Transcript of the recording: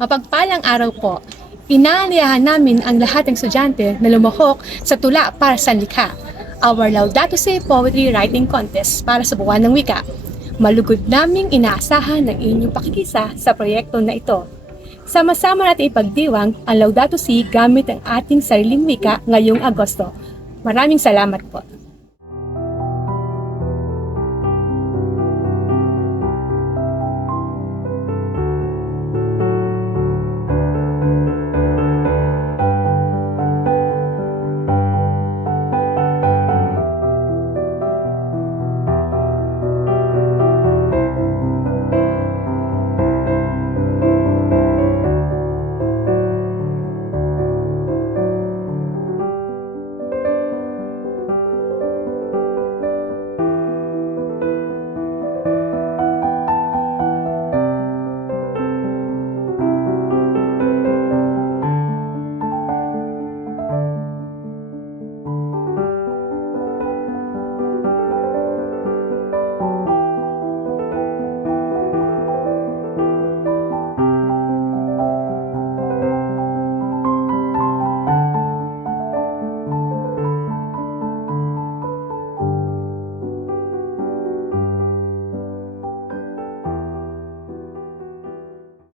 Mapagpalang araw po. Inaanyayahan namin ang lahat ng estudyante na lumahok sa tula para sa likha. Our Laudato Si Poetry Writing Contest para sa buwan ng wika. Malugod naming inaasahan ng inyong pakikisa sa proyekto na ito. Sama-sama natin ipagdiwang ang Laudato Si gamit ang ating sariling wika ngayong Agosto. Maraming salamat po.